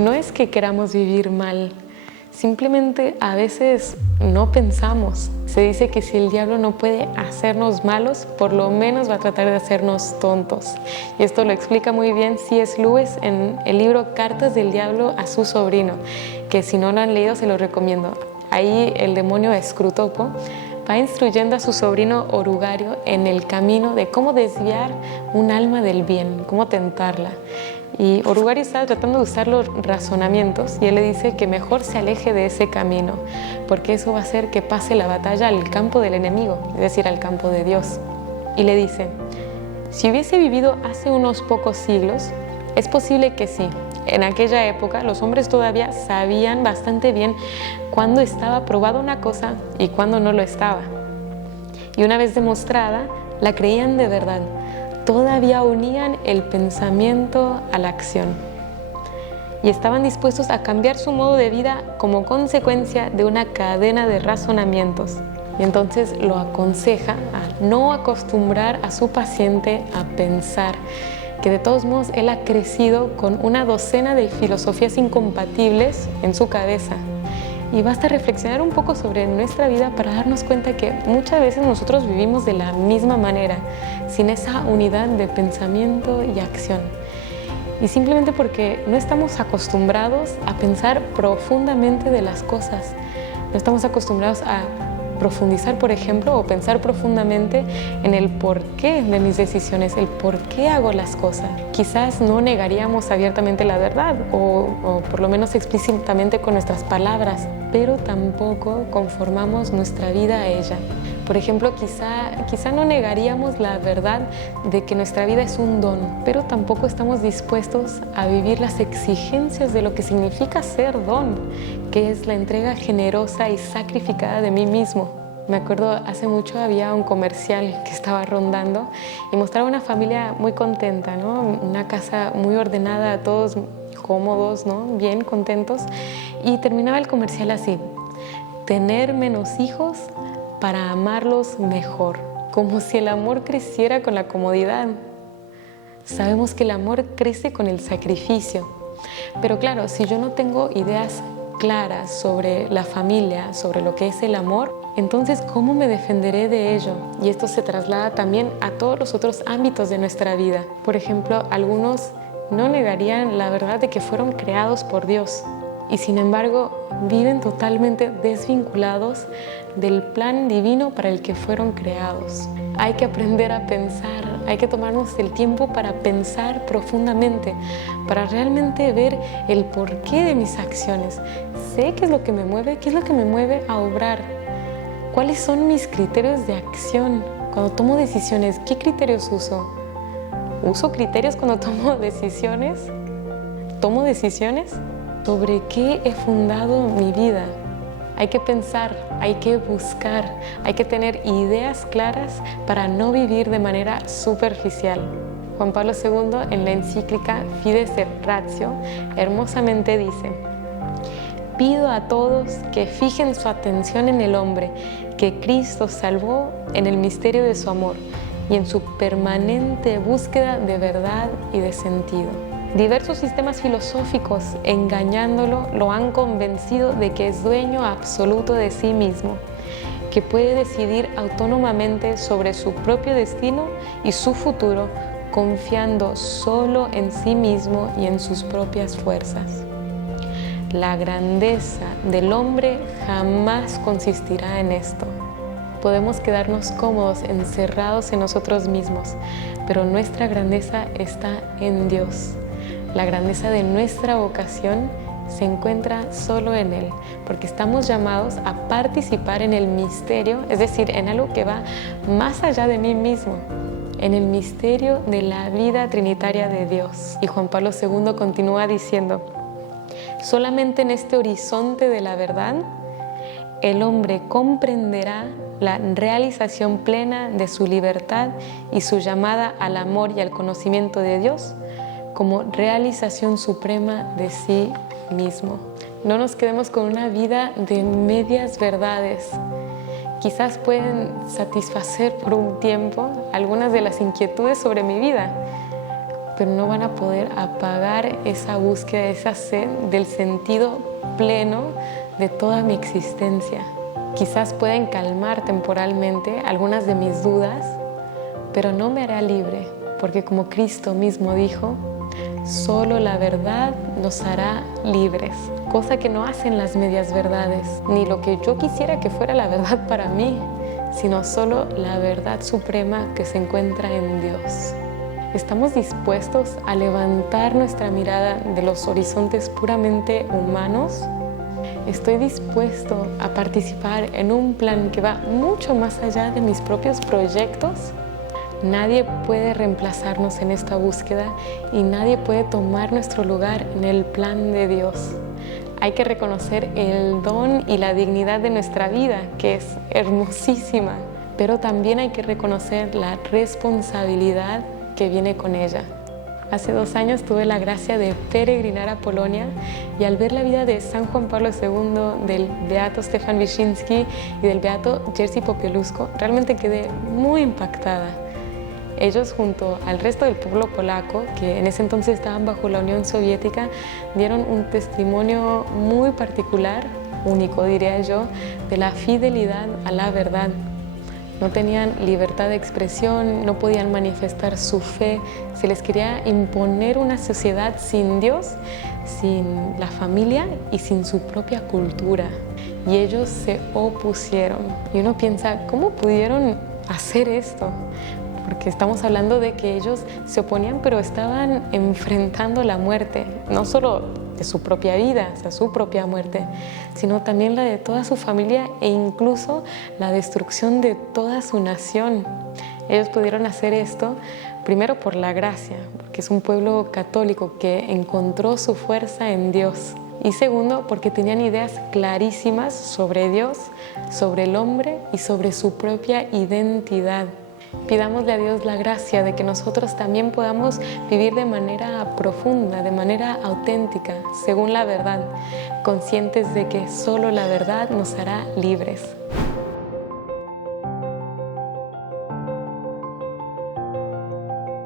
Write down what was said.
No es que queramos vivir mal, simplemente a veces no pensamos. Se dice que si el diablo no puede hacernos malos, por lo menos va a tratar de hacernos tontos. Y esto lo explica muy bien C.S. Lewis en el libro Cartas del Diablo a su sobrino, que si no lo han leído se lo recomiendo. Ahí el demonio Scrutopo va instruyendo a su sobrino Orugario en el camino de cómo desviar un alma del bien, cómo tentarla. Y Orugario está tratando de usar los razonamientos y él le dice que mejor se aleje de ese camino, porque eso va a hacer que pase la batalla al campo del enemigo, es decir, al campo de Dios. Y le dice, si hubiese vivido hace unos pocos siglos, es posible que sí. En aquella época los hombres todavía sabían bastante bien cuándo estaba probada una cosa y cuándo no lo estaba. Y una vez demostrada, la creían de verdad. Todavía unían el pensamiento a la acción. Y estaban dispuestos a cambiar su modo de vida como consecuencia de una cadena de razonamientos. Y entonces lo aconseja a no acostumbrar a su paciente a pensar, que de todos modos él ha crecido con una docena de filosofías incompatibles en su cabeza. Y basta reflexionar un poco sobre nuestra vida para darnos cuenta que muchas veces nosotros vivimos de la misma manera, sin esa unidad de pensamiento y acción. Y simplemente porque no estamos acostumbrados a pensar profundamente de las cosas. No estamos acostumbrados a profundizar, por ejemplo, o pensar profundamente en el porqué de mis decisiones, el por qué hago las cosas. Quizás no negaríamos abiertamente la verdad o por lo menos explícitamente con nuestras palabras, pero tampoco conformamos nuestra vida a ella. Por ejemplo, quizá no negaríamos la verdad de que nuestra vida es un don, pero tampoco estamos dispuestos a vivir las exigencias de lo que significa ser don, que es la entrega generosa y sacrificada de mí mismo. Me acuerdo, hace mucho había un comercial que estaba rondando y mostraba una familia muy contenta, ¿no? Una casa muy ordenada, todos cómodos, ¿no? Bien contentos. Y terminaba el comercial así: tener menos hijos para amarlos mejor, como si el amor creciera con la comodidad. Sabemos que el amor crece con el sacrificio, pero claro, si yo no tengo ideas claras sobre la familia, sobre lo que es el amor, entonces ¿cómo me defenderé de ello? Y esto se traslada también a todos los otros ámbitos de nuestra vida. Por ejemplo, algunos no negarían la verdad de que fueron creados por Dios y sin embargo viven totalmente desvinculados del plan divino para el que fueron creados. Hay que aprender a pensar, hay que tomarnos el tiempo para pensar profundamente, para realmente ver el porqué de mis acciones. Sé qué es lo que me mueve, qué es lo que me mueve a obrar. ¿Cuáles son mis criterios de acción? Cuando tomo decisiones, ¿qué criterios uso? ¿Uso criterios cuando tomo decisiones? ¿Tomo decisiones? ¿Sobre qué he fundado mi vida? Hay que pensar, hay que buscar, hay que tener ideas claras para no vivir de manera superficial. Juan Pablo II, en la encíclica Fides et Ratio, hermosamente dice: pido a todos que fijen su atención en el hombre que Cristo salvó en el misterio de su amor y en su permanente búsqueda de verdad y de sentido. Diversos sistemas filosóficos, engañándolo, lo han convencido de que es dueño absoluto de sí mismo, que puede decidir autónomamente sobre su propio destino y su futuro, confiando solo en sí mismo y en sus propias fuerzas. La grandeza del hombre jamás consistirá en esto. Podemos quedarnos cómodos, encerrados en nosotros mismos, pero nuestra grandeza está en Dios. La grandeza de nuestra vocación se encuentra solo en Él, porque estamos llamados a participar en el misterio, es decir, en algo que va más allá de mí mismo, en el misterio de la vida trinitaria de Dios. Y Juan Pablo II continúa diciendo: solamente en este horizonte de la verdad, el hombre comprenderá la realización plena de su libertad y su llamada al amor y al conocimiento de Dios como realización suprema de sí mismo. No nos quedemos con una vida de medias verdades. Quizás pueden satisfacer por un tiempo algunas de las inquietudes sobre mi vida, pero no van a poder apagar esa búsqueda, esa sed del sentido pleno de toda mi existencia. Quizás pueden calmar temporalmente algunas de mis dudas, pero no me hará libre, porque como Cristo mismo dijo, solo la verdad nos hará libres, cosa que no hacen las medias verdades, ni lo que yo quisiera que fuera la verdad para mí, sino solo la verdad suprema que se encuentra en Dios. ¿Estamos dispuestos a levantar nuestra mirada de los horizontes puramente humanos? ¿Estoy dispuesto a participar en un plan que va mucho más allá de mis propios proyectos? Nadie puede reemplazarnos en esta búsqueda y nadie puede tomar nuestro lugar en el plan de Dios. Hay que reconocer el don y la dignidad de nuestra vida, que es hermosísima, pero también hay que reconocer la responsabilidad que viene con ella. Hace 2 años tuve la gracia de peregrinar a Polonia y al ver la vida de San Juan Pablo II, del beato Stefan Wyszyński y del beato Jerzy Popieluszko, realmente quedé muy impactada. Ellos, junto al resto del pueblo polaco, que en ese entonces estaban bajo la Unión Soviética, dieron un testimonio muy particular, único diría yo, de la fidelidad a la verdad. No tenían libertad de expresión, no podían manifestar su fe, se les quería imponer una sociedad sin Dios, sin la familia y sin su propia cultura. Y ellos se opusieron. Y uno piensa, ¿cómo pudieron hacer esto? Porque estamos hablando de que ellos se oponían, pero estaban enfrentando la muerte, no solo de su propia vida, o sea, su propia muerte, sino también la de toda su familia e incluso la destrucción de toda su nación. Ellos pudieron hacer esto primero por la gracia, porque es un pueblo católico que encontró su fuerza en Dios. Y segundo, porque tenían ideas clarísimas sobre Dios, sobre el hombre y sobre su propia identidad. Pidámosle a Dios la gracia de que nosotros también podamos vivir de manera profunda, de manera auténtica, según la verdad, conscientes de que solo la verdad nos hará libres.